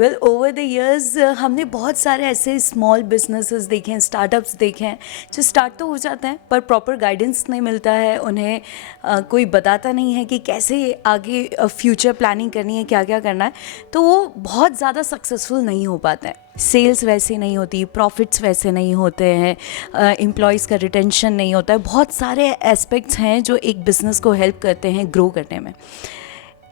Well over the years हमने बहुत सारे ऐसे स्मॉल बिजनेसेस देखे हैं, स्टार्टअप्स देखे हैं जो स्टार्ट तो हो जाते हैं पर प्रॉपर गाइडेंस नहीं मिलता है उन्हें। कोई बताता नहीं है कि कैसे आगे फ्यूचर प्लानिंग करनी है, क्या क्या करना है, तो वो बहुत ज़्यादा सक्सेसफुल नहीं हो पाता है। सेल्स वैसे नहीं होती, प्रॉफिट्स वैसे नहीं होते हैं, एम्प्लॉयज़ का रिटेंशन नहीं होता है। बहुत सारे एस्पेक्ट्स हैं जो एक बिज़नेस को हेल्प करते हैं ग्रो करने में।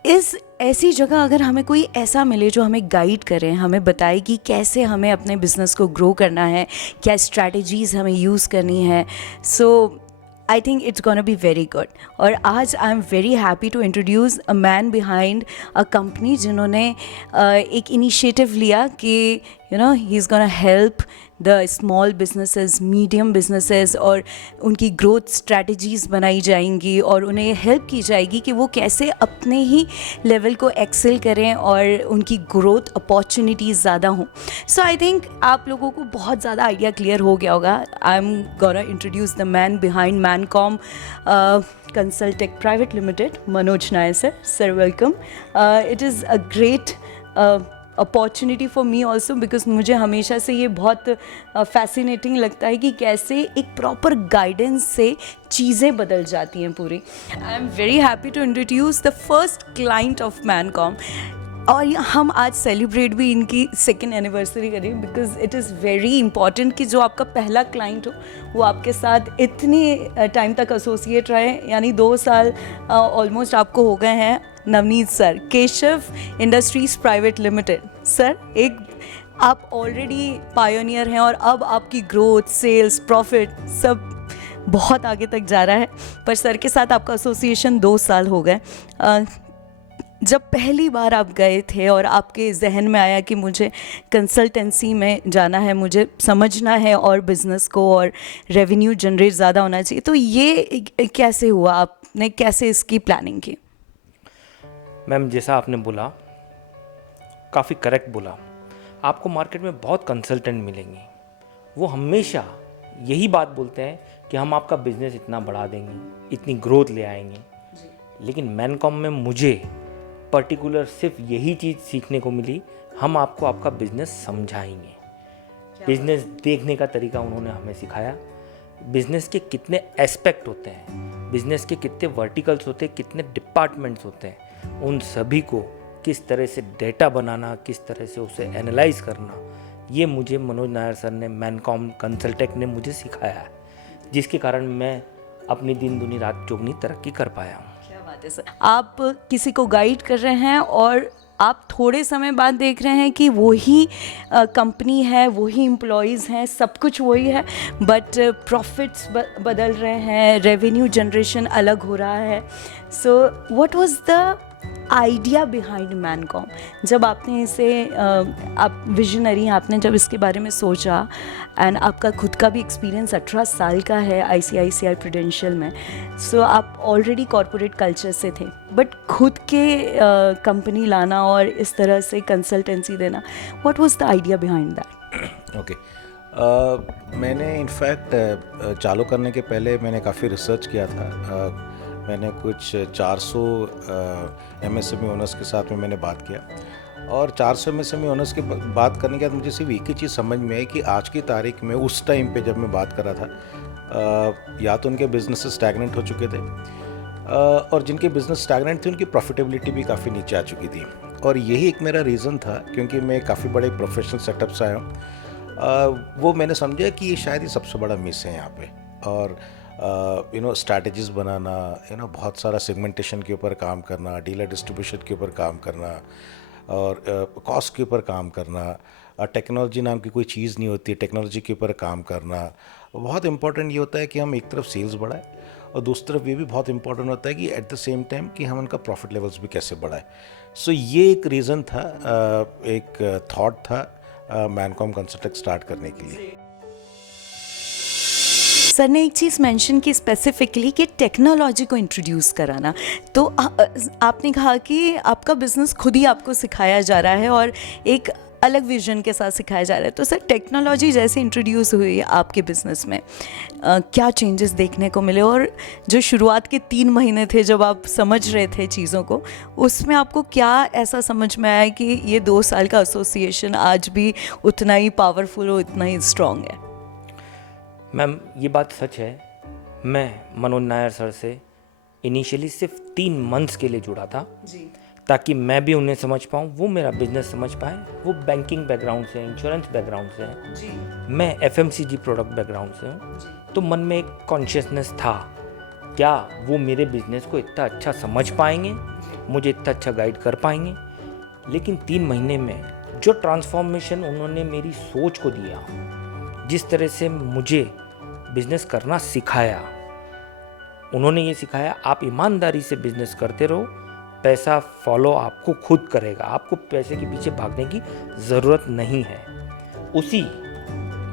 इस ऐसी जगह अगर हमें कोई ऐसा मिले जो हमें गाइड करे, हमें बताए कि कैसे हमें अपने बिज़नेस को ग्रो करना है, क्या स्ट्रैटेजीज़ हमें यूज़ करनी है, so I think it's gonna be very good. और आज I am very happy to introduce a man behind a company जिन्होंने एक इनिशिएटिव लिया कि he is gonna help the small businesses, medium businesses, और उनकी ग्रोथ स्ट्रैटेजीज़ बनाई जाएंगी और उन्हें हेल्प की जाएगी कि वो कैसे अपने ही लेवल को एक्सेल करें और उनकी ग्रोथ अपॉर्चुनिटीज़ ज़्यादा हों। सो आई थिंक आप लोगों को बहुत ज़्यादा आइडिया क्लियर हो गया होगा। I am gonna introduce the man behind Mancom Consultech private limited, Manoj Nair sir. Sir welcome. It is a great opportunity for me also, because मुझे हमेशा से ये बहुत फैसिनेटिंग लगता है कि कैसे एक प्रॉपर गाइडेंस से चीज़ें बदल जाती हैं पूरी। I am very happy to introduce the first client of Mancom, और हम आज सेलिब्रेट भी इनकी 2nd एनिवर्सरी करें, because it is very important कि जो आपका पहला क्लाइंट हो वो आपके साथ इतने टाइम तक एसोसिएट रहे, यानी 2 साल ऑलमोस्ट आपको हो गए हैं। Navneet sir, Keshav industries private limited. Sir, एक आप ऑलरेडी पायोनियर हैं और अब आपकी ग्रोथ, सेल्स, प्रॉफिट सब बहुत आगे तक जा रहा है, पर सर के साथ आपका एसोसिएशन 2 साल हो गए। जब पहली बार आप गए थे और आपके जहन में आया कि मुझे कंसल्टेंसी में जाना है, मुझे समझना है और बिज़नेस को, और रेवेन्यू जनरेट ज़्यादा होना चाहिए, तो ये कैसे हुआ? आपने कैसे इसकी प्लानिंग की? मैम, जैसा आपने बोला, काफ़ी करेक्ट बोला। आपको मार्केट में बहुत कंसल्टेंट मिलेंगे, वो हमेशा यही बात बोलते हैं कि हम आपका बिज़नेस इतना बढ़ा देंगे, इतनी ग्रोथ ले आएंगे। लेकिन मैनकॉम में मुझे पर्टिकुलर सिर्फ यही चीज़ सीखने को मिली, हम आपको आपका बिज़नेस समझाएंगे। बिज़नेस देखने का तरीका उन्होंने हमें सिखाया। बिज़नेस के कितने एस्पेक्ट होते हैं, बिज़नेस के कितने वर्टिकल्स होते हैं, कितने डिपार्टमेंट्स होते हैं, उन सभी को किस तरह से डेटा बनाना, किस तरह से उसे एनालाइज करना, ये मुझे मनोज नायर सर ने, मैनकॉम कंसल्टेक ने मुझे सिखाया है, जिसके कारण मैं अपनी दिन दुनी रात चौगनी तरक्की कर पाया हूँ। क्या बात है सर। आप किसी को गाइड कर रहे हैं और आप थोड़े समय बाद देख रहे हैं कि वही कंपनी है, वही एम्प्लॉयज़ हैं, सब कुछ वही है, बट प्रॉफिट्स बदल रहे हैं, रेवेन्यू जनरेशन अलग हो रहा है। So what was the idea behind Mancom? जब आपने इसे आप विजनरी, आपने जब इसके बारे में सोचा, एंड आपका खुद का भी एक्सपीरियंस 18 साल का है ICICI प्रूडेंशियल में, सो आप ऑलरेडी कॉरपोरेट कल्चर से थे, बट खुद के कंपनी लाना और इस तरह से कंसल्टेंसी देना, what was the idea behind that? Okay, मैंने इनफैक्ट चालू करने के पहले मैंने काफ़ी रिसर्च किया था। मैंने कुछ 400 MSME ओनर्स के साथ में मैंने बात किया, और 400 MSME ओनर्स के बात करने के बाद मुझे सिर्फ एक ही चीज़ समझ में आई कि आज की तारीख में, उस टाइम पे जब मैं बात कर रहा था, या तो उनके बिजनेस स्टैगनेंट हो चुके थे, और जिनके बिजनेस स्टैगनेंट थे उनकी प्रॉफिटेबिलिटी भी काफ़ी नीचे आ चुकी थी। और यही एक मेरा रीज़न था, क्योंकि मैं काफ़ी बड़े प्रोफेशनल सेटअप से आया हूँ। वो मैंने समझा कि ये शायद ही सबसे बड़ा मिस है यहाँ पे। और स्ट्रैटेजीज़ बनाना, बहुत सारा सेगमेंटेशन के ऊपर काम करना, डीलर डिस्ट्रीब्यूशन के ऊपर काम करना, और कॉस्ट के ऊपर काम करना, टेक्नोलॉजी नाम की कोई चीज़ नहीं होती, टेक्नोलॉजी के ऊपर काम करना। बहुत इंपॉर्टेंट ये होता है कि हम एक तरफ सेल्स बढ़ाएं, और दूसरी तरफ ये भी बहुत इंपॉर्टेंट होता है कि एट द सेम टाइम कि हम उनका प्रॉफिट लेवल्स भी कैसे बढ़ाएं। सो ये एक रीज़न था, एक थॉट था मैनकॉम कंसल्टेक स्टार्ट करने के लिए। सर ने एक चीज़ मेंशन की स्पेसिफिकली कि टेक्नोलॉजी को इंट्रोड्यूस कराना, तो आपने कहा कि आपका बिज़नेस खुद ही आपको सिखाया जा रहा है, और एक अलग विजन के साथ सिखाया जा रहा है। तो सर टेक्नोलॉजी जैसे इंट्रोड्यूस हुई आपके बिज़नेस में क्या चेंजेस देखने को मिले, और जो शुरुआत के 3 महीने थे जब आप समझ रहे थे चीज़ों को, उसमें आपको क्या ऐसा समझ में आया कि ये 2 साल का एसोसिएशन आज भी उतना ही पावरफुल और उतना ही स्ट्रॉन्ग है? मैम ये बात सच है। मैं मनोज नायर सर से इनिशियली सिर्फ 3 मंथ्स के लिए जुड़ा था जी ताकि मैं भी उन्हें समझ पाऊँ, वो मेरा बिजनेस समझ पाए। वो बैंकिंग बैकग्राउंड से, इंश्योरेंस बैकग्राउंड से हैं, जी मैं एफएमसीजी प्रोडक्ट बैकग्राउंड से हूँ। तो मन में एक कॉन्शियसनेस था, क्या वो मेरे बिजनेस को इतना अच्छा समझ पाएंगे, मुझे इतना अच्छा गाइड कर पाएंगे। लेकिन 3 महीने में जो ट्रांसफॉर्मेशन उन्होंने मेरी सोच को दिया, जिस तरह से मुझे बिजनेस करना सिखाया, उन्होंने ये सिखाया आप ईमानदारी से बिजनेस करते रहो, पैसा फॉलो आपको खुद करेगा, आपको पैसे के पीछे भागने की ज़रूरत नहीं है। उसी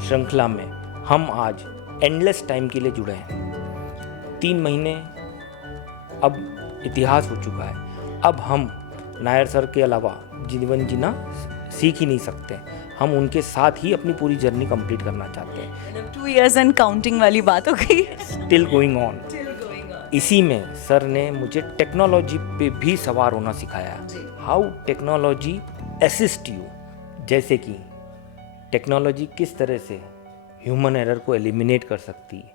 श्रृंखला में हम आज एंडलेस टाइम के लिए जुड़े हैं। 3 महीने अब इतिहास हो चुका है। अब हम नायर सर के अलावा जीवन जीना सीख ही नहीं सकते, हम उनके साथ ही अपनी पूरी जर्नी कंप्लीट करना चाहते हैं। 2 years एंड काउंटिंग वाली बात हो गई है। Still going on. इसी में सर ने मुझे टेक्नोलॉजी पे भी सवार होना सिखाया, हाउ टेक्नोलॉजी असिस्ट यू। जैसे कि टेक्नोलॉजी किस तरह से ह्यूमन एरर को एलिमिनेट कर सकती है,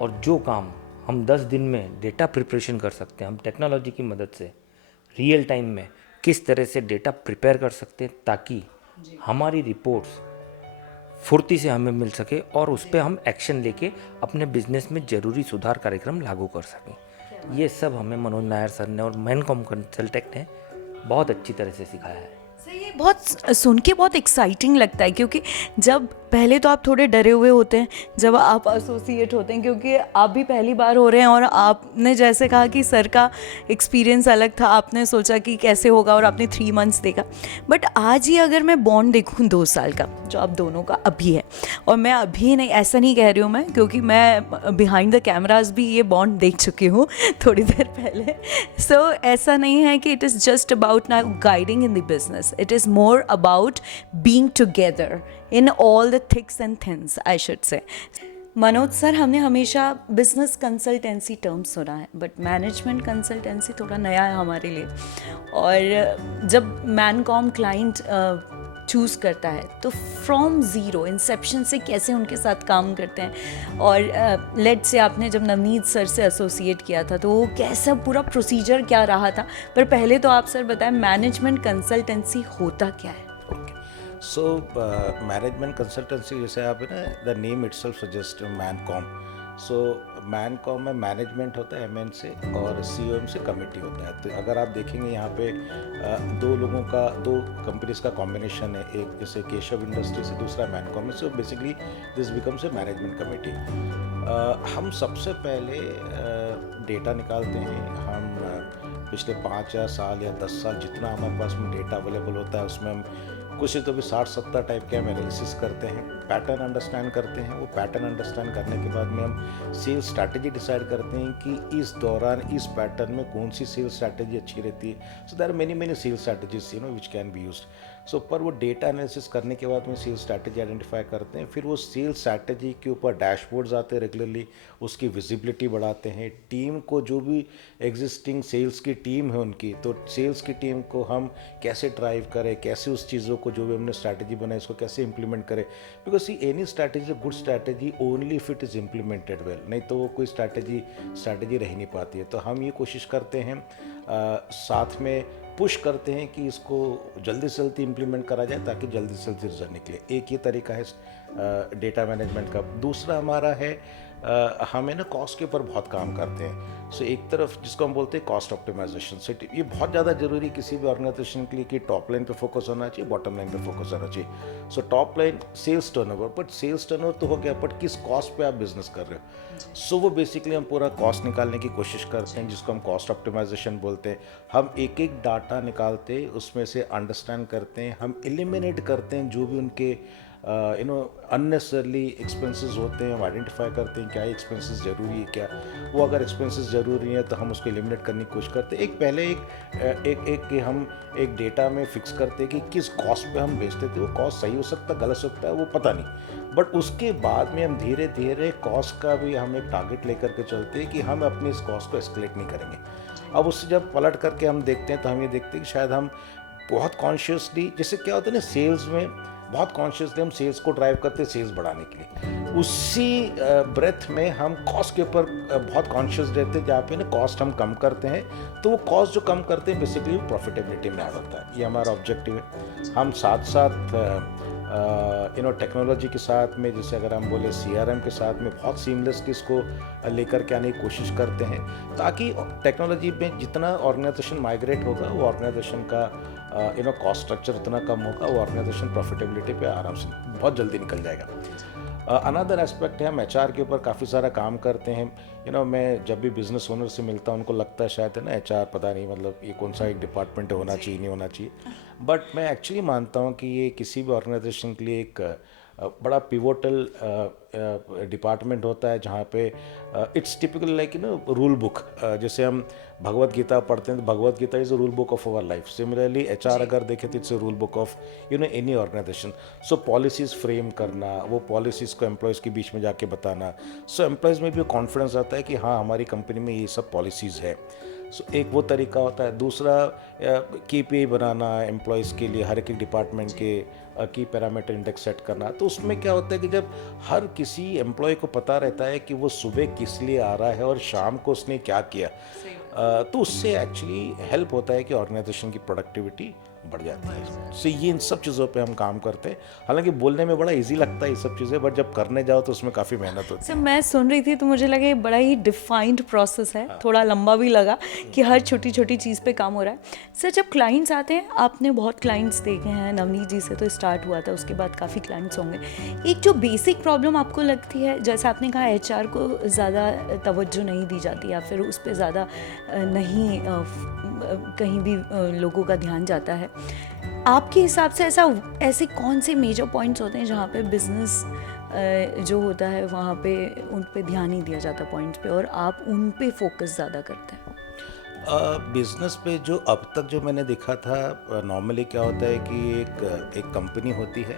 और जो काम हम 10 दिन में डेटा प्रिपरेशन कर सकते हैं, हम टेक्नोलॉजी की मदद से रियल टाइम में किस तरह से डेटा प्रिपेयर कर सकते हैं ताकि हमारी रिपोर्ट्स फुर्ती से हमें मिल सके और उस पर हम एक्शन लेके अपने बिजनेस में ज़रूरी सुधार कार्यक्रम लागू कर सकें। ये सब हमें मनोज नायर सर ने और मैनकॉम कंसल्टेंट ने बहुत अच्छी तरह से सिखाया है। सर ये बहुत सुन के बहुत एक्साइटिंग लगता है, क्योंकि जब पहले तो आप थोड़े डरे हुए होते हैं जब आप एसोसिएट होते हैं, क्योंकि आप भी पहली बार हो रहे हैं, और आपने जैसे कहा कि सर का एक्सपीरियंस अलग था, आपने सोचा कि कैसे होगा और आपने 3 मंथ्स देखा। बट आज ही अगर मैं बॉन्ड देखूं 2 साल का जो आप दोनों का अभी है, और मैं अभी नहीं, ऐसा नहीं कह रही हूँ मैं, क्योंकि मैं बिहाइंड द कैमराज भी ये बॉन्ड देख चुकी हूँ थोड़ी देर पहले। सो ऐसा नहीं है कि it is just about now guiding in the business, it is more about being together in all the thicks and thins, I should say. Manoj sir, हमने हमेशा बिजनेस कंसल्टेंसी टर्म सुना है, बट मैनेजमेंट कंसल्टेंसी थोड़ा नया है हमारे लिए। और जब मैनकॉम क्लाइंट चूज़ करता है तो फ्रॉम ज़ीरो इंसेप्शन से कैसे उनके साथ काम करते हैं, और लेट से आपने जब नवनीत सर से एसोसिएट किया था तो वो कैसा पूरा प्रोसीजर क्या रहा था। पर पहले तो आप सर बताएं मैनेजमेंट कंसल्टेंसी होता क्या है? सो मैनेजमेंट कंसल्टेंसी जैसे आप है ना, द नेम इटसेल्फ सजेस्ट मैनकॉम। सो मैनकॉम में मैनेजमेंट होता है एमएन से, और सीओएम से कमेटी होता है। तो अगर आप देखेंगे यहाँ पे 2 कंपनीज का कॉम्बिनेशन है, एक जैसे केशव इंडस्ट्री से, दूसरा मैनकॉम में। So basically this becomes a management committee. हम सबसे पहले डेटा निकालते हैं। हम पिछले 5 या साल या 10 साल जितना हमारे पास में डेटा अवेलेबल होता है उसमें हम कुछ तो भी 60-70 टाइप के हम एनालिसिस करते हैं, पैटर्न अंडरस्टैंड करते हैं। वो पैटर्न अंडरस्टैंड करने के बाद में हम सेल्स स्ट्रैटेजी डिसाइड करते हैं कि इस दौरान इस पैटर्न में कौन सी सेल्स स्ट्रैटेजी अच्छी रहती है। So there are many sales strategies which can be used. So पर वो डेटा एनालिसिस करने के बाद में सेल्स स्ट्रैटेजी आइडेंटिफाई करते हैं। फिर वो सेल्स स्ट्रैटेजी के ऊपर डैशबोर्ड्स आते हैं रेगुलरली, उसकी विजिबिलिटी बढ़ाते हैं। टीम को, जो भी एग्जिस्टिंग सेल्स की टीम है उनकी, तो सेल्स की टीम को हम कैसे ड्राइव करें, कैसे उस चीज़ों को जो भी हमने स्ट्रैटेजी बनाई उसको कैसे इंप्लीमेंट करें। Because see any strategy good strategy only if it is implemented well, नहीं तो वो कोई स्ट्रैटेजी रह नहीं पाती है। तो हम ये कोशिश करते हैं, साथ में पुश करते हैं कि इसको जल्दी से जल्दी इम्प्लीमेंट करा जाए ताकि जल्दी से जल्दी रिजल्ट निकले। एक ये तरीका है डेटा मैनेजमेंट का। दूसरा हमारा है हमें ना कॉस्ट के ऊपर बहुत काम करते हैं। सो एक तरफ जिसको हम बोलते हैं कॉस्ट ऑप्टिमाइजेशन, से ये बहुत ज़्यादा ज़रूरी किसी भी ऑर्गेनाइजेशन के लिए कि टॉप लाइन पे फोकस होना चाहिए, बॉटम लाइन पे फोकस होना चाहिए। So top line sales turnover, but sales turnover तो हो गया, बट किस कॉस्ट पे आप बिजनेस कर रहे हो। सो वो बेसिकली हम पूरा कॉस्ट निकालने की कोशिश करते हैं, जिसको हम कॉस्ट ऑप्टिमाइजेशन बोलते हैं। हम एक एक डाटा निकालते हैं, उसमें से अंडरस्टैंड करते हैं, हम एलिमिनेट करते हैं जो भी उनके अननेसेसरली एक्सपेंसेस होते हैं, हम आइडेंटिफाई करते हैं क्या एक्सपेंसेस ज़रूरी है, क्या वो अगर एक्सपेंसेस ज़रूरी है तो हम उसको एलिमिनेट करने की कोशिश करते हैं। एक पहले एक कि हम एक डेटा में फिक्स करते हैं कि किस कॉस्ट पे हम बेचते थे, वो कॉस्ट सही हो सकता है, गलत हो सकता है, वो पता नहीं, बट उसके बाद में हम धीरे धीरे कॉस्ट का भी हम एक टारगेट लेकर के चलते हैं कि हम अपनी इस कॉस्ट को एस्केलेट नहीं करेंगे। अब उससे जब पलट करके हम देखते हैं तो हम ये देखते हैं कि शायद हम बहुत कॉन्शियसली, जैसे क्या होता है ना सेल्स में, बहुत कॉन्शियसली हम सेल्स को ड्राइव करते हैं सेल्स बढ़ाने के लिए, उसी ब्रेथ में हम कॉस्ट के ऊपर बहुत कॉन्शियस रहते हैं, जहाँ पे ना कॉस्ट हम कम करते हैं तो वो कॉस्ट जो कम करते हैं बेसिकली प्रॉफिटेबिलिटी में आ जाता है। ये हमारा ऑब्जेक्टिव है। हम साथ साथ टेक्नोलॉजी के साथ में, जैसे अगर हम बोले CRM के साथ में बहुत सीमलेसली इसको लेकर के आने की कोशिश करते हैं, ताकि टेक्नोलॉजी में जितना ऑर्गेनाइजेशन माइग्रेट होगा वो ऑर्गेनाइजेशन का कॉस्ट स्ट्रक्चर उतना कम होगा, वो ऑर्गेनाइजेशन प्रॉफिटेबिलिटी पे आराम से बहुत जल्दी निकल जाएगा। अनदर एस्पेक्ट है, हम HR के ऊपर काफ़ी सारा काम करते हैं। मैं जब भी बिजनेस ओनर से मिलता हूँ उनको लगता है शायद है ना HR पता नहीं, मतलब ये कौन सा एक डिपार्टमेंट होना चाहिए नहीं होना चाहिए, बट मैं एक्चुअली मानता हूँ कि ये किसी भी ऑर्गेनाइजेशन के लिए एक बड़ा पिवोटल डिपार्टमेंट होता है, जहाँ पे it's typical like rule book. जैसे हम भगवत गीता पढ़ते हैं तो Bhagavad Gita is a rule book of our life. Similarly HR अगर देखें तो it's a rule book of any organisation. So policies frame करना, वो पॉलिसीज़ को एम्प्लॉयज़ के बीच में जाके बताना, सो एम्प्लॉयज़ में भी कॉन्फिडेंस आता है कि हाँ हमारी कंपनी में ये सब पॉलिसीज़ है। सो एक वो तरीका होता है। दूसरा KPI बनाना एम्प्लॉयज़ के लिए, हर एक डिपार्टमेंट के की पैरामीटर इंडेक्स सेट करना। तो उसमें क्या होता है कि जब हर किसी एम्प्लॉय को पता रहता है कि वो सुबह किस लिए आ रहा है और शाम को उसने क्या किया, तो उससे एक्चुअली हेल्प होता है कि ऑर्गेनाइजेशन की प्रोडक्टिविटी बढ़ जाती है। सो ये इन सब चीज़ों पे हम काम करते हैं। हालांकि बोलने में बड़ा इजी लगता है ये सब चीज़ें, बट जब करने जाओ तो उसमें काफ़ी मेहनत होती सर है। मैं सुन रही थी तो मुझे लगा ये बड़ा ही डिफाइंड प्रोसेस है, थोड़ा लंबा भी लगा कि हर छोटी छोटी चीज़ पे काम हो रहा है। सर जब क्लाइंट्स आते हैं, आपने बहुत क्लाइंट्स देखे हैं, नवनीत जी से तो स्टार्ट हुआ था, उसके बाद काफ़ी क्लाइंट्स होंगे, एक जो बेसिक प्रॉब्लम आपको लगती है, जैसे आपने कहा HR को ज़्यादा तवज्जो नहीं दी जाती या फिर उस पर ज़्यादा नहीं कहीं भी लोगों का ध्यान जाता है, आपके हिसाब से ऐसे कौन से मेजर पॉइंट्स होते हैं जहाँ पे बिजनेस जो होता है वहाँ पे उन पे ध्यान नहीं दिया जाता पॉइंट्स पे, और आप उन पे फोकस ज़्यादा करते हैं? बिजनेस पे जो अब तक जो मैंने देखा था, नॉर्मली क्या होता है कि एक कंपनी होती है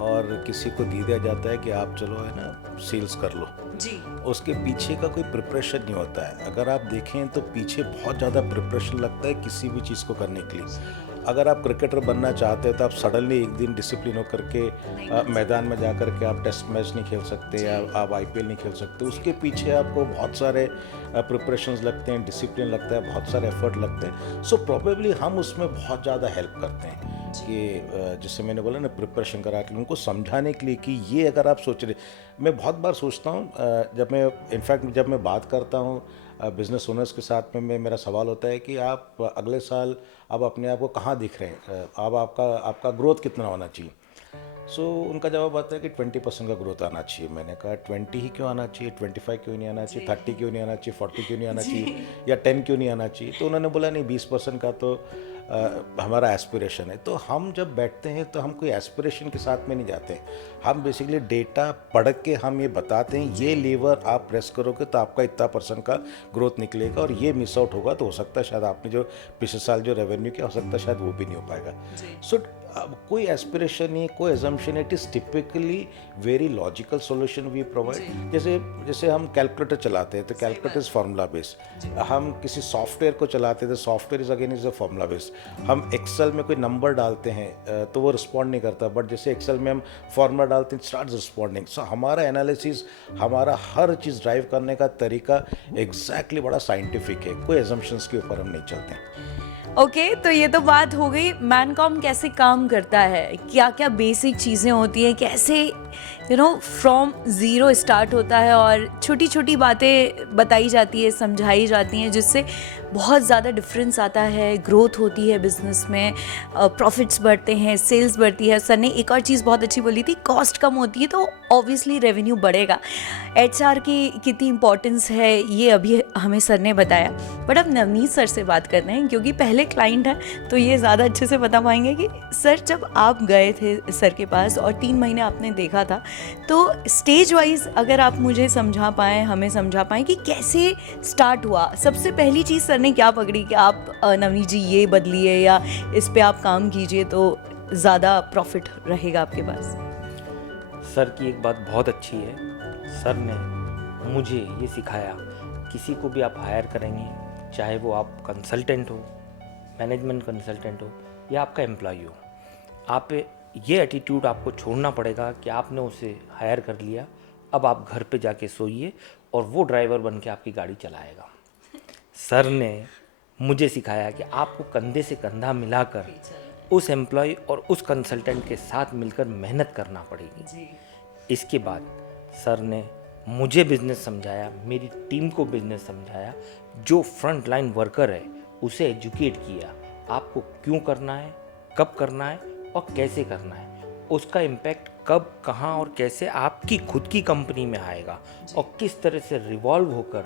और किसी को दे दिया जाता है कि आप चलो है ना सेल्स कर लो जी। उसके पीछे का कोई प्रिपरेशन नहीं होता है। अगर आप देखें तो पीछे बहुत ज़्यादा प्रिपरेशन लगता है किसी भी चीज़ को करने के लिए। अगर आप क्रिकेटर बनना चाहते हैं तो आप सडनली एक दिन डिसिप्लिन होकर के मैदान में जा कर के आप टेस्ट मैच नहीं खेल सकते या आप IPL नहीं खेल सकते। उसके पीछे आपको बहुत सारे प्रिपरेशंस लगते हैं, डिसिप्लिन लगता है, बहुत सारे एफर्ट लगते हैं। सो प्रोबेबली हम उसमें बहुत ज़्यादा हेल्प करते हैं कि जैसे मैंने बोला ना, प्रिपरेशन करा के उनको समझाने के लिए कि ये अगर आप सोच रहे, मैं बहुत बार सोचता हूँ जब मैं बात करता हूँ बिजनेस ओनर्स के साथ में, मेरा सवाल होता है कि आप अगले साल आप अपने आप को कहाँ दिख रहे हैं, अब आपका ग्रोथ कितना होना चाहिए। सो उनका जवाब आता है कि 20% का ग्रोथ आना चाहिए। मैंने कहा 20 ही क्यों आना चाहिए, 25 क्यों नहीं आना चाहिए, 30 क्यों नहीं आना चाहिए, 40 क्यों नहीं आना चाहिए, या 10 क्यों नहीं आना चाहिए। तो उन्होंने बोला नहीं, 20% का तो हमारा एस्पिरेशन है। तो हम जब बैठते हैं तो हम कोई एस्पिरेशन के साथ में नहीं जाते, हम बेसिकली डेटा पढ़ के हम ये बताते हैं ये लीवर आप प्रेस करोगे तो आपका इतना % का ग्रोथ निकलेगा, और ये मिस आउट होगा तो हो सकता है शायद आपने जो पिछले साल जो रेवेन्यू किया हो सकता है शायद वो भी नहीं हो पाएगा। सो कोई एस्पिरेशन नहीं, कोई assumption, it is typically very logical solution we provide. जैसे हम कैलकुलेटर चलाते हैं तो कैलकुलेटर इज़ फार्मूला बेस्ड, हम किसी सॉफ्टवेयर को चलाते हैं तो software is again is a formula based. हम एक्सेल में कोई नंबर डालते हैं तो वो रिस्पॉन्ड नहीं करता, बट जैसे एक्सेल में हम फार्मूला डालते हैं स्टार्ट रिस्पॉन्डिंग। सो हमारा एनालिसिस, हमारा हर चीज़ ड्राइव करने का तरीका एग्जैक्टली बड़ा साइंटिफिक है, कोई एजम्पशंस के ऊपर हम नहीं चलते हैं। ओके, तो ये तो बात हो गई मैनकॉम कैसे काम करता है, क्या क्या बेसिक चीज़ें होती हैं, कैसे फ्रॉम ज़ीरो स्टार्ट होता है और छोटी छोटी बातें बताई जाती है, समझाई जाती हैं, जिससे बहुत ज़्यादा डिफरेंस आता है, ग्रोथ होती है बिज़नेस में, प्रॉफिट्स बढ़ते हैं, सेल्स बढ़ती है। सर ने एक और चीज़ बहुत अच्छी बोली थी, कॉस्ट कम होती है तो ऑब्वियसली रेवेन्यू बढ़ेगा। एचआर की कितनी इंपॉर्टेंस है ये अभी हमें सर ने बताया। बट अब नवनीत सर से बात करते हैं, क्योंकि पहले क्लाइंट हैं तो ये ज़्यादा अच्छे से बता पाएंगे कि सर जब आप गए थे सर के पास और 3 महीने आपने देखा था, तो स्टेज वाइज अगर आप मुझे समझा पाएँ, हमें समझा पाएँ कि कैसे स्टार्ट हुआ। सबसे पहली चीज़ सर ने क्या पकड़ी कि आप नवनीत जी ये बदलिए या इस पे आप काम कीजिए तो ज़्यादा प्रॉफिट रहेगा आपके पास? सर की एक बात बहुत अच्छी है, सर ने मुझे ये सिखाया, किसी को भी आप हायर करेंगे, चाहे वो आप कंसल्टेंट हो, मैनेजमेंट कंसल्टेंट हो या आपका एम्प्लॉय हो, आप ये एटीट्यूड आपको छोड़ना पड़ेगा कि आपने उसे हायर कर लिया, अब आप घर पे जाके सोइए और वो ड्राइवर बन के आपकी गाड़ी चलाएगा। सर ने मुझे सिखाया कि आपको कंधे से कंधा मिलाकर उस एम्प्लॉय और उस कंसल्टेंट के साथ मिलकर मेहनत करना पड़ेगी। इसके बाद सर ने मुझे बिज़नेस समझाया, मेरी टीम को बिज़नेस समझाया, जो फ्रंट लाइन वर्कर है उसे एजुकेट किया, आपको क्यों करना है, कब करना है और कैसे करना है, उसका इम्पैक्ट कब, कहाँ और कैसे आपकी खुद की कंपनी में आएगा और किस तरह से रिवॉल्व होकर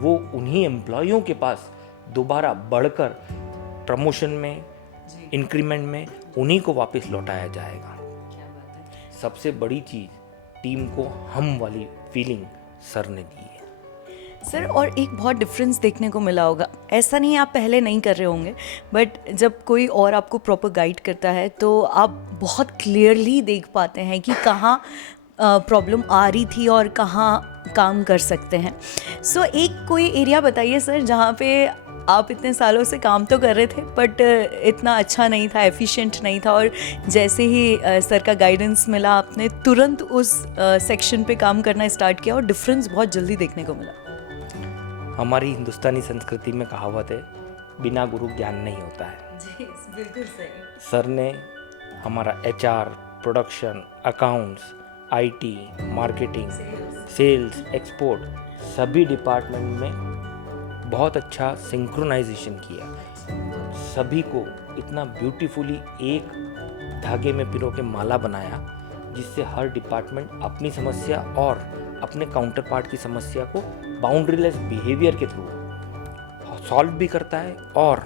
वो उन्हीं एम्प्लॉयों के पास दोबारा बढ़कर प्रमोशन में, इंक्रीमेंट में उन्हीं को वापस लौटाया जाएगा। सबसे बड़ी चीज़, टीम को हम वाली फीलिंग सर ने दी है। सर और एक बहुत डिफरेंस देखने को मिला होगा, ऐसा नहीं आप पहले नहीं कर रहे होंगे, बट जब कोई और आपको प्रॉपर गाइड करता है तो आप बहुत क्लियरली देख पाते हैं कि कहाँ प्रॉब्लम आ रही थी और कहाँ काम कर सकते हैं। सो एक कोई एरिया बताइए सर जहाँ पे आप इतने सालों से काम तो कर रहे थे बट इतना अच्छा नहीं था, एफिशिएंट नहीं था, और जैसे ही सर का गाइडेंस मिला आपने तुरंत उस सेक्शन पे काम करना स्टार्ट किया और डिफरेंस बहुत जल्दी देखने को मिला। हमारी हिंदुस्तानी संस्कृति में कहावत है, बिना गुरु ज्ञान नहीं होता है। जी बिल्कुल सही। सर ने हमारा HR, production, accounts, IT, marketing, sales, export सभी डिपार्टमेंट में बहुत अच्छा सिंक्रोनाइजेशन किया, सभी को इतना ब्यूटीफुली एक धागे में पिरो के माला बनाया, जिससे हर डिपार्टमेंट अपनी समस्या और अपने काउंटर पार्ट की समस्या को बाउंड्रीलेस बिहेवियर के थ्रू सॉल्व भी करता है और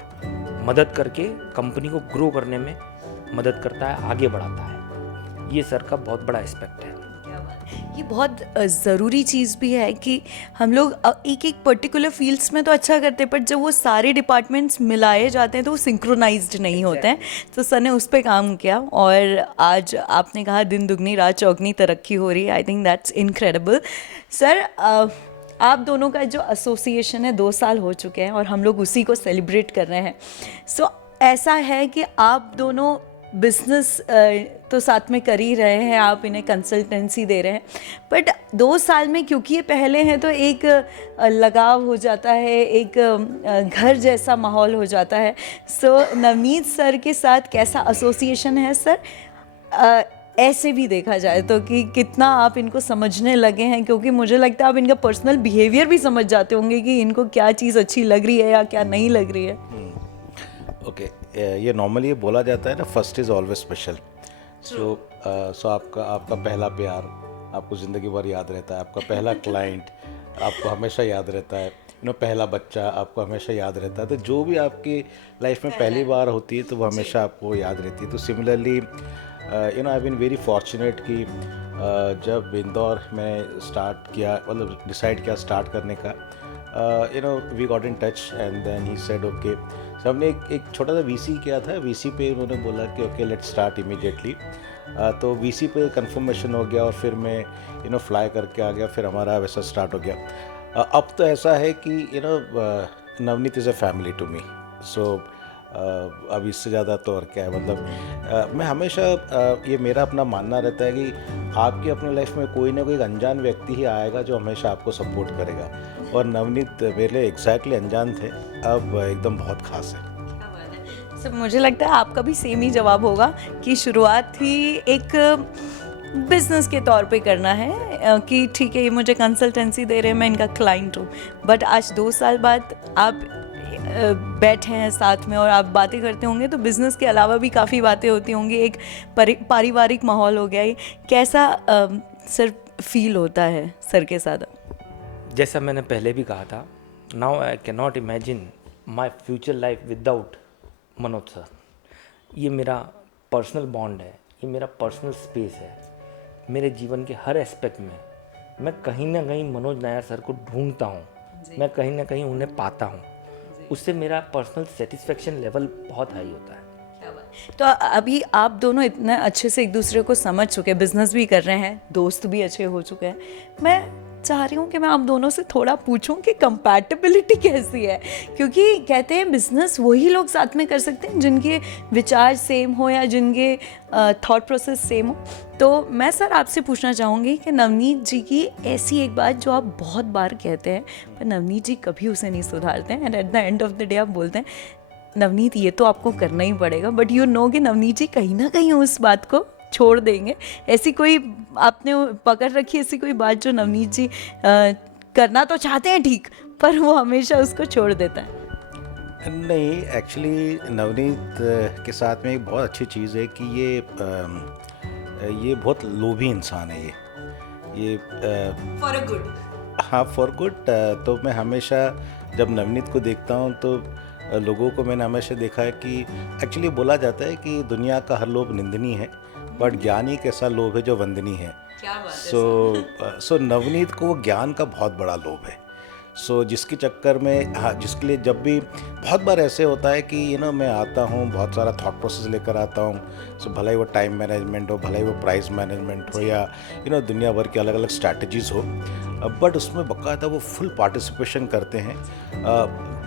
मदद करके कंपनी को ग्रो करने में मदद करता है, आगे बढ़ाता है। ये सर का बहुत बड़ा एस्पेक्ट है। ये बहुत ज़रूरी चीज़ भी है कि हम लोग एक एक पर्टिकुलर फील्ड्स में तो अच्छा करते हैं, पर जब वो सारे डिपार्टमेंट्स मिलाए जाते हैं तो वो सिंक्रोनाइज्ड नहीं होते हैं। तो सर ने उस पर काम किया और आज आपने कहा दिन दुगनी रात चौगनी तरक्की हो रही है। I think that's incredible. Sir आप दोनों का जो एसोसिएशन है 2 साल हो चुके हैं और हम लोग उसी को सेलिब्रेट कर रहे हैं। सो ऐसा है कि आप दोनों बिजनेस तो साथ में कर ही रहे हैं, आप इन्हें कंसल्टेंसी दे रहे हैं, बट 2 साल में क्योंकि ये पहले हैं तो एक लगाव हो जाता है, एक घर जैसा माहौल हो जाता है। सो नवनीत सर के साथ कैसा एसोसिएशन है सर, ऐसे भी देखा जाए तो कि कितना आप इनको समझने लगे हैं, क्योंकि मुझे लगता है आप इनका पर्सनल बिहेवियर भी समझ जाते होंगे कि इनको क्या चीज़ अच्छी लग रही है या क्या नहीं लग रही है। ओके, ये नॉर्मली ये बोला जाता है ना, फर्स्ट इज़ ऑलवेज स्पेशल। सो आपका पहला प्यार आपको ज़िंदगी भर याद रहता है, आपका पहला क्लाइंट आपको हमेशा याद रहता है, पहला बच्चा आपको हमेशा याद रहता है। तो जो भी आपकी लाइफ में पहली बार होती है तो वो हमेशा आपको याद रहती है। तो similarly I been very fortunate कि जब इंदौर में स्टार्ट किया, मतलब डिसाइड किया स्टार्ट करने का, we got in touch and then he said okay. तो हमने एक छोटा सा वीसी किया था, वीसी पे उन्होंने बोला कि ओके लेट्स स्टार्ट इमीडिएटली। तो वीसी पे कंफर्मेशन हो गया और फिर मैं फ्लाई करके आ गया, फिर हमारा वैसा स्टार्ट हो गया। अब तो ऐसा है कि Navneet is a family to me. So अब इससे ज़्यादा तो और क्या है, मतलब मैं हमेशा ये मेरा अपना मानना रहता है कि आपकी अपनी लाइफ में कोई ना कोई अनजान व्यक्ति ही आएगा जो हमेशा आपको सपोर्ट करेगा, और नवनीत मेरे लिए एग्जैक्टली अनजान थे, अब एकदम बहुत खास है। सर मुझे लगता है आपका भी सेम ही जवाब होगा कि शुरुआत ही एक बिजनेस के तौर पे करना है कि ठीक है ये मुझे कंसल्टेंसी दे रहे हैं, मैं इनका क्लाइंट हूँ, बट आज 2 साल बाद आप बैठे हैं साथ में और आप बातें करते होंगे तो बिज़नेस के अलावा भी काफ़ी बातें होती होंगी, एक पारिवारिक माहौल हो गया है। कैसा सर फील होता है सर के साथ? जैसा मैंने पहले भी कहा था, now I can not imagine my future life without Manoj sir. ये मेरा पर्सनल बॉन्ड है, ये मेरा पर्सनल स्पेस है। मेरे जीवन के हर एस्पेक्ट में मैं कहीं ना कहीं मनोज नायर सर को ढूंढता हूँ, मैं कहीं ना कहीं उन्हें पाता हूँ। उससे मेरा पर्सनल सेटिस्फेक्शन लेवल बहुत हाई होता है। तो अभी आप दोनों इतने अच्छे से एक दूसरे को समझ चुके हैं, बिजनेस भी कर रहे हैं, दोस्त भी अच्छे हो चुके हैं। मैं चाह रही हूँ कि मैं आप दोनों से थोड़ा पूछूं कि कंपैटिबिलिटी कैसी है, क्योंकि कहते हैं बिजनेस वही लोग साथ में कर सकते हैं जिनके विचार सेम हो या जिनके थॉट प्रोसेस सेम हो। तो मैं सर आपसे पूछना चाहूँगी कि नवनीत जी की ऐसी एक बात जो आप बहुत बार कहते हैं पर नवनीत जी कभी उसे नहीं सुधारते हैं, and at the end of the day आप बोलते हैं नवनीत ये तो आपको करना ही पड़ेगा, बट यू नो कि नवनीत जी कहीं ना कहीं उस बात को छोड़ देंगे। ऐसी कोई आपने पकड़ रखी ऐसी कोई बात जो नवनीत जी करना तो चाहते हैं ठीक, पर वो हमेशा उसको छोड़ देता है? नहीं, एक्चुअली नवनीत के साथ में एक बहुत अच्छी चीज़ है कि ये बहुत लोभी इंसान है। ये फॉर अ गुड। हाँ, फॉर गुड। तो मैं हमेशा जब नवनीत को देखता हूँ तो लोगों को मैंने हमेशा देखा है कि एक्चुअली बोला जाता है कि दुनिया का हर लोभ निंदनीय है, बट ज्ञानी कैसा लोभ है जो वंदनीय है। क्या बात है। सो नवनीत को ज्ञान का बहुत बड़ा लोभ है। सो जिसके चक्कर में, हाँ, जिसके लिए जब भी बहुत बार ऐसे होता है कि मैं आता हूँ, बहुत सारा थॉट प्रोसेस लेकर आता हूँ। सो भले ही वो टाइम मैनेजमेंट हो, भले ही वो प्राइस मैनेजमेंट हो, या दुनिया भर की अलग अलग स्ट्रैटेजीज़ हो, बट उसमें बाकायदा वो फुल पार्टिसिपेशन करते हैं।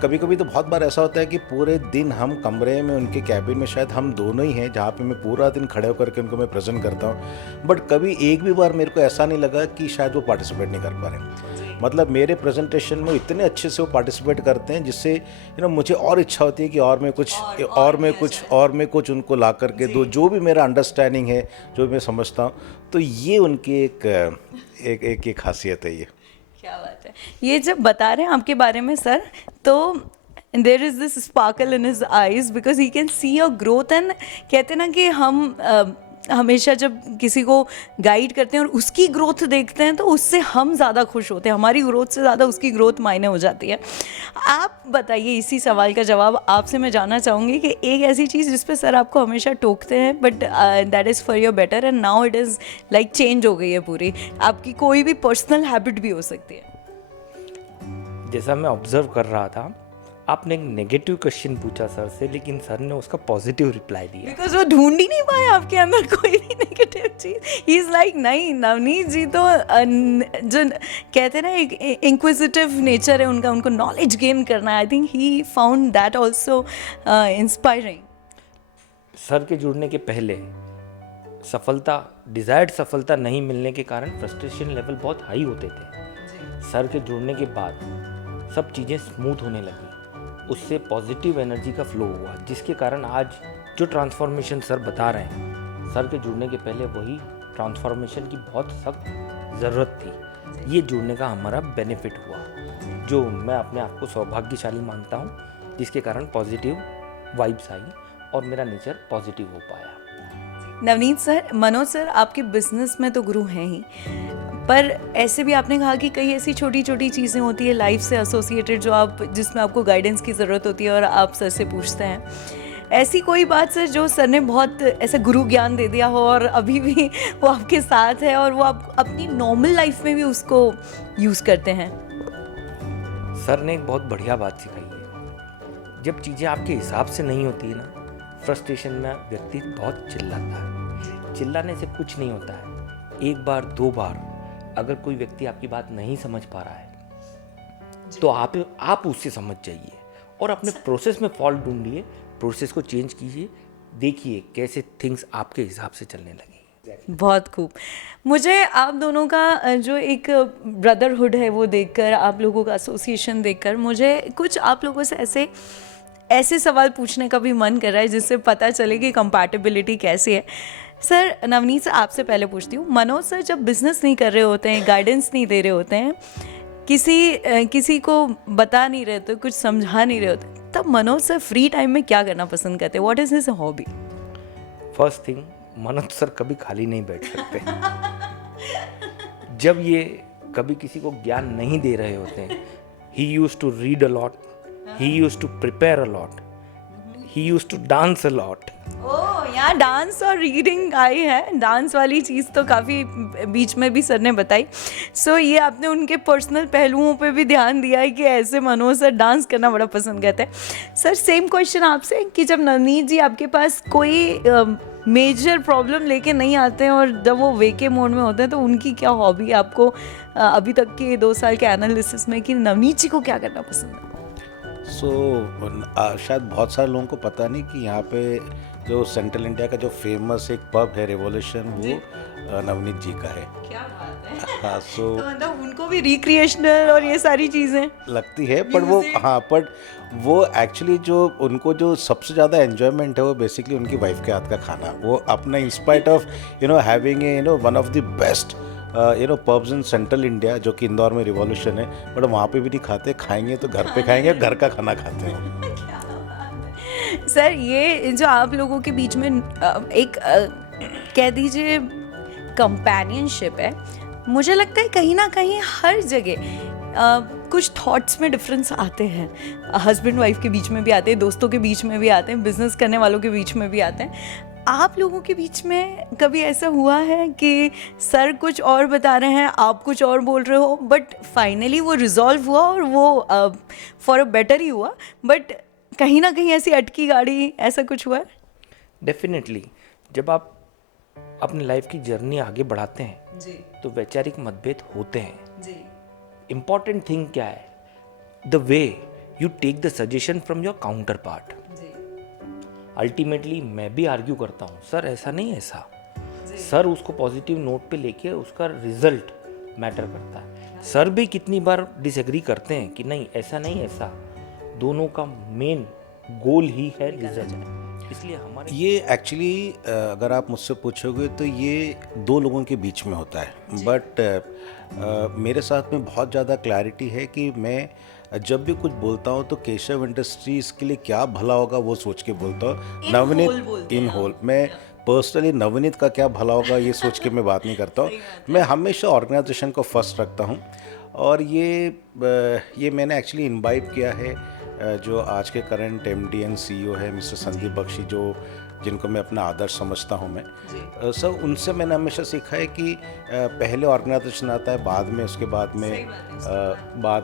कभी कभी तो बहुत बार ऐसा होता है कि पूरे दिन हम कमरे में, उनके कैबिन में शायद हम दोनों ही हैं, जहाँ पे मैं पूरा दिन खड़े होकर के उनको मैं प्रेजेंट करता हूँ, बट कभी एक भी बार मेरे को ऐसा नहीं लगा कि शायद वो पार्टिसिपेट नहीं कर पा रहे। मतलब मेरे प्रेजेंटेशन में इतने अच्छे से वो पार्टिसिपेट करते हैं, जिससे मुझे और इच्छा होती है कि और मैं कुछ उनको ला करके दो, जो भी मेरा अंडरस्टैंडिंग है, जो भी मैं समझता हूँ। तो ये उनकी एक खासियत है। ये क्या बात है। ये जब बता रहे हैं आपके बारे में सर, तो there is this sparkle in his eyes because he can see your growth. And कहते हैं ना कि हम हमेशा जब किसी को गाइड करते हैं और उसकी ग्रोथ देखते हैं तो उससे हम ज़्यादा खुश होते हैं, हमारी ग्रोथ से ज़्यादा उसकी ग्रोथ मायने हो जाती है। आप बताइए, इसी सवाल का जवाब आपसे मैं जानना चाहूँगी कि एक ऐसी चीज़ जिस पे सर आपको हमेशा टोकते हैं but that is for your better and now it is like change हो गई है पूरी, आपकी कोई भी पर्सनल हैबिट भी हो सकती है। जैसा मैं ऑब्जर्व कर रहा था, आपने एक नेगेटिव क्वेश्चन पूछा सर से, लेकिन सर ने उसका पॉजिटिव रिप्लाई दिया। बिकॉज वो ढूंढ ही नहीं पाए आपके अंदर कोई भी negative cheese. He is like नहीं, नवनीत जी तो जो कहते हैं ना एक इंक्विजिटिव नेचर है उनका, उनको नॉलेज गेन करना है। I think he found that also inspiring. Sir के जुड़ने के पहले डिज़ायर्ड सफलता नहीं मिलने के कारण फ्रस्ट्रेशन लेवल बहुत हाई होते थे। सर के जुड़ने के बाद सब चीज़ें स्मूथ होने लगी, उससे पॉजिटिव एनर्जी का फ्लो हुआ, जिसके कारण आज जो ट्रांसफॉर्मेशन सर बता रहे हैं, सर के जुड़ने के पहले वही ट्रांसफॉर्मेशन की बहुत सख्त ज़रूरत थी। ये जुड़ने का हमारा बेनिफिट हुआ, जो मैं अपने आप को सौभाग्यशाली मानता हूँ, जिसके कारण पॉजिटिव वाइब्स आई और मेरा नेचर पॉजिटिव हो पाया। नवनीत सर, मनोज सर आपके बिजनेस में तो गुरु हैं ही, पर ऐसे भी आपने कहा कि कई ऐसी छोटी छोटी चीज़ें होती है लाइफ से एसोसिएटेड जिसमें आपको गाइडेंस की ज़रूरत होती है और आप सर से पूछते हैं। ऐसी कोई बात सर जो सर ने बहुत ऐसा गुरु ज्ञान दे दिया हो और अभी भी वो आपके साथ है और वो आप अपनी नॉर्मल लाइफ में भी उसको यूज़ करते हैं? सर ने एक बहुत बढ़िया बात सिखाई है, जब चीज़ें आपके हिसाब से नहीं होती है ना, फ्रस्ट्रेशन में व्यक्ति बहुत चिल्लाता है। चिल्लाने से कुछ नहीं होता है। एक बार 2 बार अगर कोई व्यक्ति आपकी बात नहीं समझ पा रहा है तो आप उससे समझ जाइए और अपने प्रोसेस में फॉल्ट ढूंढिए, प्रोसेस को चेंज कीजिए, देखिए कैसे थिंग्स आपके हिसाब से चलने लगेंगे। बहुत खूब। मुझे आप दोनों का जो एक ब्रदरहुड है वो देखकर, आप लोगों का एसोसिएशन देखकर, मुझे कुछ आप लोगों से ऐसे सवाल पूछने का भी मन कर रहा है जिससे पता चले कि कंपैटिबिलिटी कैसी है। सर नवनीत सर आपसे पहले पूछती हूँ, मनोज सर जब बिजनेस नहीं कर रहे होते हैं, गाइडेंस नहीं दे रहे होते हैं, किसी को बता नहीं रहे होते, कुछ समझा नहीं रहे होते, तब मनोज सर फ्री टाइम में क्या करना पसंद करते हैं? What is his hobby? First thing, Manoj sir कभी खाली नहीं बैठ सकते। जब ये कभी किसी को ज्ञान नहीं दे रहे होते हैं, he used to read a lot, he used to prepare a lot, he used to dance a lot. Oh, यहाँ डांस और रीडिंग आई है, डांस वाली चीज़ तो काफ़ी बीच में भी सर ने बताई। सो ये आपने उनके पर्सनल पहलुओं पे भी ध्यान दिया है कि ऐसे मनोज सर डांस करना बड़ा पसंद करते हैं। सर सेम क्वेश्चन आपसे कि जब नवनीत जी आपके पास कोई मेजर प्रॉब्लम लेके नहीं आते हैं और जब वो वेके मोड में होते हैं, तो उनकी क्या हॉबी है आपको अभी तक के 2 साल के एनालिसिस में, कि नवनीत जी को क्या करना पसंद है? शायद बहुत सारे लोगों को पता नहीं कि यहाँ पे जो सेंट्रल इंडिया का जो फेमस एक पब है रेवोल्यूशन, वो नवनीत जी का है। क्या बात है। हाँ, तो मतलब उनको भी रिक्रिएशनल और ये सारी चीज़ें लगती है, पर वो बट वो एक्चुअली जो उनको जो सबसे ज़्यादा एन्जॉयमेंट है वो बेसिकली उनकी वाइफ के हाथ का खाना। वो अपना in spite of having a one of the best pubs in central India, जो कि इंदौर में रिवॉल्यूशन है, बट वहाँ पे भी नहीं खाते, खाएंगे तो घर पे खाएंगे, घर का खाना खाते हैं। सर ये जो आप लोगों के बीच में एक कह दीजिए कंपेनियनशिप है, मुझे लगता है कहीं ना कहीं हर जगह कुछ थॉट्स में डिफरेंस आते हैं, हस्बैंड वाइफ के बीच में भी आते हैं, दोस्तों के बीच में भी आते हैं, बिजनेस करने वालों के बीच में भी आते हैं। आप लोगों के बीच में कभी ऐसा हुआ है कि सर कुछ और बता रहे हैं, आप कुछ और बोल रहे हो, बट फाइनली वो रिजॉल्व हुआ और वो फॉर अ बेटर ही हुआ, बट कहीं ना कहीं ऐसी अटकी गाड़ी, ऐसा कुछ हुआ है? डेफिनेटली, जब आप अपनी लाइफ की जर्नी आगे बढ़ाते हैं जी तो वैचारिक मतभेद होते हैं। जी इम्पॉर्टेंट थिंग क्या है? The way you take the suggestion from your counterpart. जी अल्टीमेटली मैं भी आर्ग्यू करता हूँ, सर ऐसा नहीं, ऐसा। सर उसको पॉजिटिव नोट पे लेके उसका रिजल्ट मैटर करता है। सर भी कितनी बार डिसएग्री करते हैं कि नहीं ऐसा नहीं, ऐसा। दोनों का मेन गोल ही है रिजल्ट। इसलिए हमारे ये एक्चुअली अगर आप मुझसे पूछोगे तो ये दो लोगों के बीच में होता है, बट मेरे साथ में बहुत ज़्यादा क्लैरिटी है कि मैं जब भी कुछ बोलता हूँ तो केशव इंडस्ट्रीज़ के लिए क्या भला होगा वो सोच के बोलता हूँ। नवनीत इन होल, मैं पर्सनली नवनीत का क्या भला होगा ये सोच के मैं बात नहीं करता हूँ। मैं हमेशा ऑर्गेनाइजेशन को फर्स्ट रखता हूँ, और ये मैंने एक्चुअली इनवाइट किया है जो आज के करंट MD एंड CEO है मिस्टर संदीप बख्शी, जिनको मैं अपना आदर्श समझता हूँ मैं। सर उनसे मैंने हमेशा सीखा है कि पहले ऑर्गेनाइजेशन आता है, बाद में उसके बाद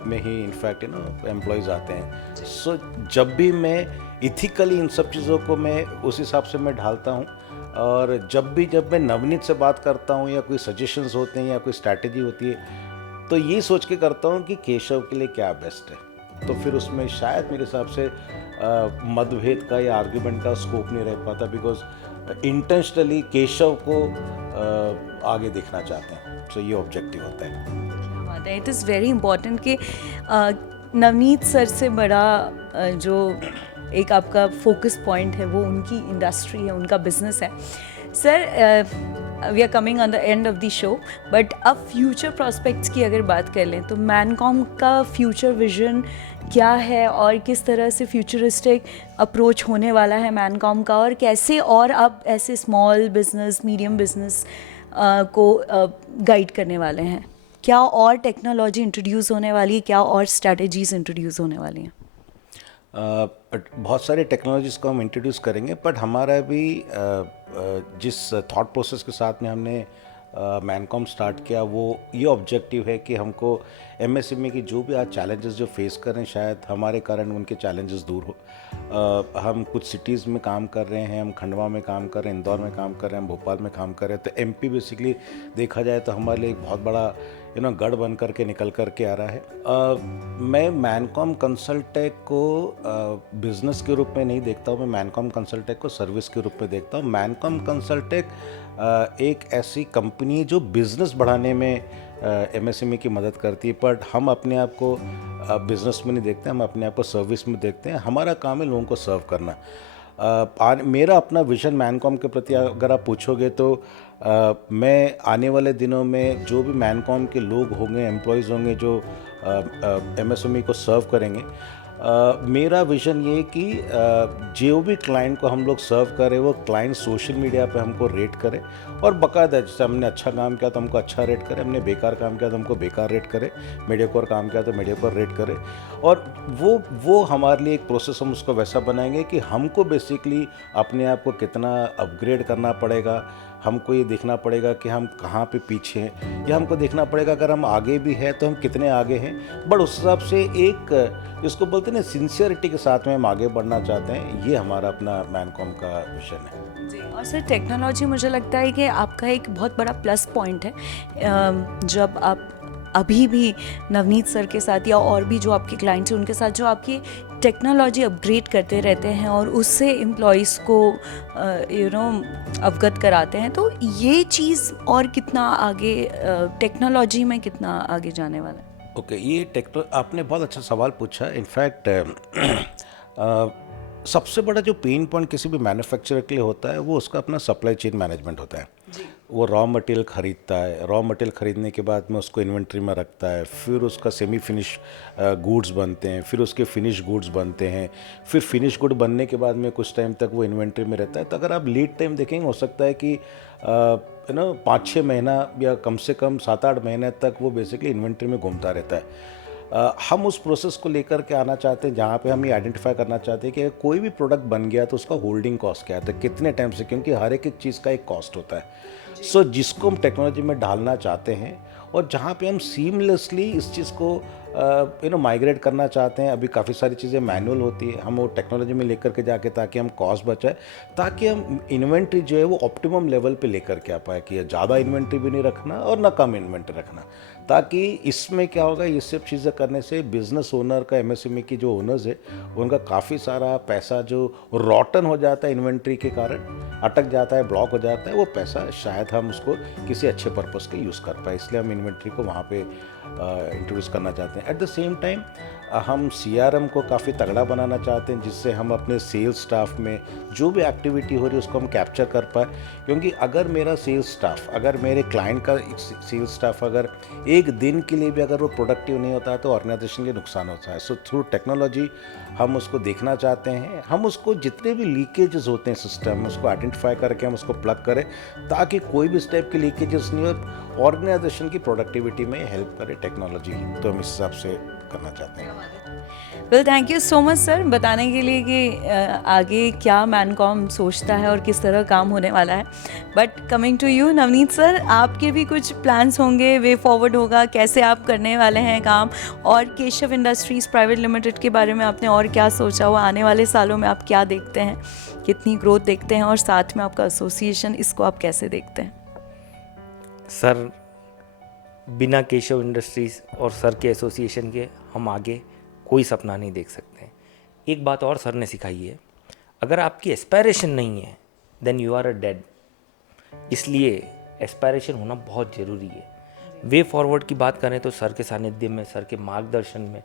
में ही इनफैक्ट एम्प्लॉयज़ आते हैं। सो जब भी मैं इथिकली इन सब चीज़ों को मैं उस हिसाब से मैं ढालता हूँ, और जब मैं नवनीत से बात करता हूँ या कोई सजेशंस होते हैं या कोई स्ट्रैटेजी होती है, तो ये सोच के करता हूँ कि केशव के लिए क्या बेस्ट है। तो फिर उसमें शायद मेरे हिसाब से मतभेद का या आर्ग्यूमेंट का स्कोप नहीं रह पाता, बिकॉज इंटेंशनली केशव को आगे देखना चाहते हैं। सो ये ऑब्जेक्टिव होता है। क्या बात है, इट इज़ वेरी इम्पॉर्टेंट कि नवनीत सर से बड़ा जो एक आपका फोकस पॉइंट है वो उनकी इंडस्ट्री है, उनका बिजनेस है। Sir we are coming on the end of the show, but अब फ्यूचर प्रॉस्पेक्ट्स की अगर बात कर लें तो मैनकॉम का फ्यूचर विजन क्या है और किस तरह से फ्यूचरिस्टिक अप्रोच होने वाला है मैनकॉम का, और कैसे और आप ऐसे स्मॉल बिजनेस, मीडियम बिजनेस को गाइड करने वाले हैं? क्या और टेक्नोलॉजी इंट्रोड्यूस होने वाली है, क्या और स्ट्रैटेजीज इंट्रोड्यूस होने वाली हैं? बहुत सारे टेक्नोलॉजीज़ को हम इंट्रोड्यूस करेंगे, बट हमारा भी जिस थॉट प्रोसेस के साथ में हमने मैनकॉम स्टार्ट किया, वो ये ऑब्जेक्टिव है कि हमको MSME की जो भी आज चैलेंजेस जो फेस कर रहे हैं, शायद हमारे कारण उनके चैलेंजेस दूर हो। हम कुछ सिटीज़ में काम कर रहे हैं, हम खंडवा में काम कर रहे हैं, इंदौर में काम कर रहे हैं, भोपाल में काम कर रहे हैं, तो MP बेसिकली देखा जाए तो हमारे लिए एक बहुत बड़ा गढ़ बन करके निकल करके आ रहा है। मैं मैनकॉम कंसल्टेक को बिज़नेस के रूप में नहीं देखता हूँ, मैं मैनकॉम कंसल्टेक को सर्विस के रूप में देखता हूँ। मैनकॉम कंसल्टेक एक ऐसी कंपनी जो बिज़नेस बढ़ाने में MSME की मदद करती है, बट हम अपने आप को बिज़नेस में नहीं देखते, हम अपने आप को सर्विस में देखते हैं। हमारा काम है लोगों को सर्व करना। मेरा अपना विजन मैनकॉम के प्रति अगर आप पूछोगे तो मैं आने वाले दिनों में जो भी मैनकॉम के लोग होंगे, एम्प्लॉयज़ होंगे जो एमएसएमई को सर्व करेंगे, मेरा विज़न ये है कि जो भी क्लाइंट को हम लोग सर्व करें वो क्लाइंट सोशल मीडिया पे हमको रेट करे और बाकायदा, जैसे हमने अच्छा काम किया तो हमको अच्छा रेट करे, हमने बेकार काम किया तो हमको बेकार रेट करे, मीडियोकर काम किया तो मीडियोकर रेट करे। और वो हमारे लिए एक प्रोसेस हम उसको वैसा बनाएंगे कि हमको बेसिकली अपने आप को कितना अपग्रेड करना पड़ेगा, हमको ये देखना पड़ेगा कि हम कहाँ पे पीछे हैं, या हमको देखना पड़ेगा अगर हम आगे भी हैं तो हम कितने आगे हैं। बट उस हिसाब से एक इसको बोलते हैं ना, सिंसियरिटी के साथ में हम आगे बढ़ना चाहते हैं। ये हमारा अपना मैनकॉम का विजन है जी। और सर टेक्नोलॉजी मुझे लगता है कि आपका एक बहुत बड़ा प्लस पॉइंट है। जब आप अभी भी नवनीत सर के साथ या और भी जो आपके क्लाइंट्स हैं उनके साथ जो आपकी टेक्नोलॉजी अपग्रेड करते रहते हैं और उससे एम्प्लॉयज़ को अवगत कराते हैं, तो ये चीज़ और कितना आगे टेक्नोलॉजी में कितना आगे जाने वाला है? ओके, ये आपने बहुत अच्छा सवाल पूछा। इनफैक्ट सबसे बड़ा जो पेन पॉइंट किसी भी मैन्युफैक्चरर के लिए होता है वो उसका अपना सप्लाई चेन मैनेजमेंट होता है। वो रॉ मटेरियल ख़रीदता है, रॉ मटेरियल ख़रीदने के बाद में उसको इन्वेंट्री में रखता है, फिर उसका सेमी फिनिश गुड्स बनते हैं, फिर उसके फिनिश गुड्स बनते हैं, फिर फिनिश गुड बनने के बाद में कुछ टाइम तक वो इन्वेंट्री में रहता है। तो अगर आप लीड टाइम देखेंगे, हो सकता है कि 5-6 महीना या कम से कम 7-8 महीने तक वो बेसिकली इन्वेंट्री में घूमता रहता है। हम उस प्रोसेस को लेकर के आना चाहते हैं जहाँ पे हम ये आइडेंटिफाई करना चाहते हैं कि कोई भी प्रोडक्ट बन गया तो उसका होल्डिंग कॉस्ट क्या है, तो कितने टाइम से, क्योंकि हर एक चीज़ का एक कॉस्ट होता है। सो जिसको हम टेक्नोलॉजी में डालना चाहते हैं और जहाँ पे हम सीमलेसली इस चीज़ को माइग्रेट करना चाहते हैं। अभी काफ़ी सारी चीज़ें मैनुअल होती है, हम वो टेक्नोलॉजी में लेकर के जाके ताकि हम कॉस्ट बचाए, ताकि हम इन्वेंट्री जो है वो ऑप्टिमम लेवल पे लेकर के आ पाए कि ज़्यादा इन्वेंट्री भी नहीं रखना और ना कम इन्वेंट्री रखना। ताकि इसमें क्या होगा, ये सब चीज़ें करने से बिज़नेस ओनर का, एमएसएमई की जो ओनर्स है उनका काफ़ी सारा पैसा जो रॉटन हो जाता है इन्वेंट्री के कारण, अटक जाता है, ब्लॉक हो जाता है, वो पैसा शायद हम उसको किसी अच्छे पर्पस के यूज़ कर पाए। इसलिए हम इन्वेंट्री को वहाँ पे इंट्रोड्यूस करना चाहते हैं। एट द सेम टाइम हम सीआरएम को काफ़ी तगड़ा बनाना चाहते हैं, जिससे हम अपने सेल्स स्टाफ में जो भी एक्टिविटी हो रही है उसको हम कैप्चर कर पाए। क्योंकि अगर मेरा सेल्स स्टाफ, अगर मेरे क्लाइंट का सेल्स स्टाफ अगर एक दिन के लिए भी अगर वो प्रोडक्टिव नहीं होता है तो ऑर्गेनाइजेशन के नुकसान होता है। सो थ्रू टेक्नोलॉजी हम उसको देखना चाहते हैं, हम उसको जितने भी लीकेजेस होते हैं सिस्टम में उसको आइडेंटिफाई करके हम उसको प्लग करें, ताकि कोई भी स्टेप के लीकेजेस नहीं हो, ऑर्गेनाइजेशन की प्रोडक्टिविटी में हेल्प करे टेक्नोलॉजी। तो हम इस हिसाब से करना चाहते हैं। Well, thank you so much sir बताने के लिए कि आगे क्या मैनकॉम सोचता है और किस तरह काम होने वाला है। But coming to you Navneet sir, आपके भी कुछ प्लान्स होंगे, वे फॉरवर्ड होगा, कैसे आप करने वाले हैं काम, और केशव इंडस्ट्रीज़ प्राइवेट लिमिटेड के बारे में आपने और क्या सोचा हुआ, आने वाले सालों में आप क्या देखते हैं, कितनी ग्रोथ देखते हैं, और साथ में आपका एसोसिएशन, इसको आप कैसे देखते हैं? सर, बिना केशव इंडस्ट्रीज़ और सर के एसोसिएशन के हम आगे कोई सपना नहीं देख सकते। एक बात और सर ने सिखाई है, अगर आपकी एस्पायरेशन नहीं है then you are a dead. इसलिए एस्पायरेशन होना बहुत ज़रूरी है। वे फॉरवर्ड की बात करें तो सर के सानिध्य में, सर के मार्गदर्शन में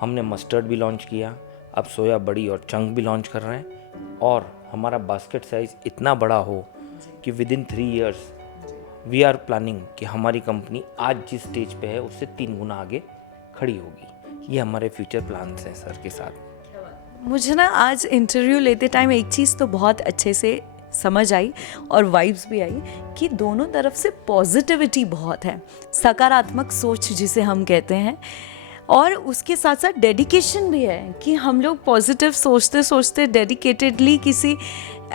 हमने मस्टर्ड भी लॉन्च किया, अब सोया बड़ी और चंक भी लॉन्च कर रहे हैं, और हमारा बास्केट साइज़ इतना बड़ा हो कि within 3 years we are planning कि हमारी कंपनी आज जिस स्टेज पे है उससे 3 गुना आगे खड़ी होगी। ये हमारे फ्यूचर प्लान्स हैं सर के साथ। मुझे ना आज इंटरव्यू लेते टाइम एक चीज़ तो बहुत अच्छे से समझ आई और वाइब्स भी आई कि दोनों तरफ से पॉजिटिविटी बहुत है, सकारात्मक सोच जिसे हम कहते हैं, और उसके साथ साथ डेडिकेशन भी है कि हम लोग पॉजिटिव सोचते सोचते डेडिकेटेडली किसी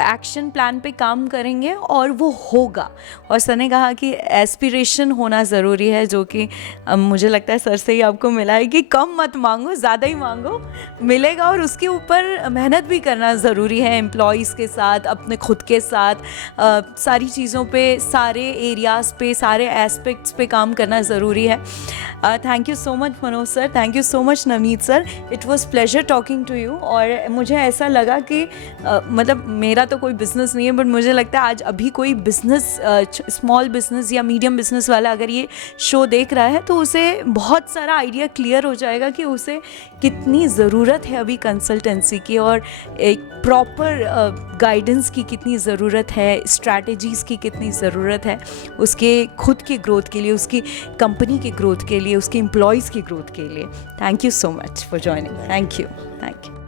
एक्शन प्लान पे काम करेंगे और वो होगा। और सर ने कहा कि एस्पिरेशन होना ज़रूरी है, जो कि मुझे लगता है सर से ही आपको मिला है कि कम मत मांगो, ज़्यादा ही मांगो, मिलेगा, और उसके ऊपर मेहनत भी करना ज़रूरी है, एम्प्लॉयज़ के साथ, अपने खुद के साथ, सारी चीज़ों पे, सारे एरियाज़ पे, सारे एस्पेक्ट्स पे काम करना ज़रूरी है। Thank you so much Manoj sir, thank you so much Navneet sir, it was pleasure talking to you. और मुझे ऐसा लगा कि मतलब मेरा तो कोई बिज़नेस नहीं है, बट मुझे लगता है आज अभी कोई बिज़नेस, स्मॉल बिज़नेस या मीडियम बिज़नेस वाला अगर ये शो देख रहा है तो उसे बहुत सारा आइडिया क्लियर हो जाएगा कि उसे कितनी ज़रूरत है अभी कंसल्टेंसी की, और एक प्रॉपर गाइडेंस की कितनी ज़रूरत है, स्ट्रैटेजीज़ की कितनी ज़रूरत है उसके खुद के ग्रोथ के लिए, उसकी कंपनी के ग्रोथ के लिए, उसके एम्प्लॉयज़ की ग्रोथ के लिए. Thank you so much for joining. Thank you.